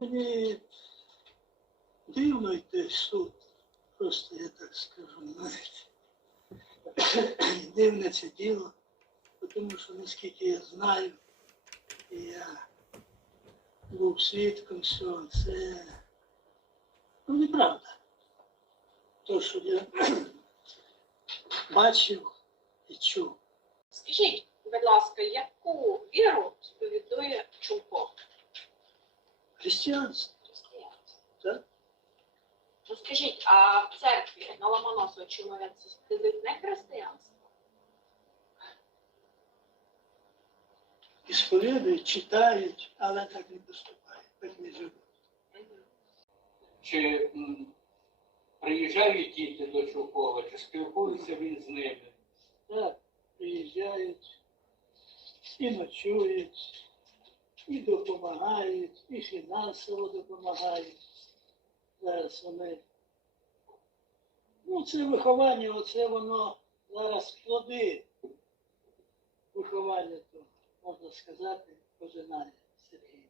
Мені дивно йти суд, просто я так скажу, навіть. Дивне це діло, тому що наскільки я знаю, я був свідком всього, це ну, неправда. То, що я бачив і чув. Скажіть, будь ласка, яку віру сповідує? Християнство, так? Ну скажіть, а в церкві на Ломоносова чоловік сповідують не християнство? І сповідують, читають, але так не поступають, так не живуть. Чи м, приїжджають діти до Чулкова, чи спілкується він з ними? Так, приїжджають, і ночують, і допомагають, і фінансово допомагають. Зараз вони. Ну, це виховання, оце воно зараз плоди виховання, то, можна сказати, пожинає Сергій.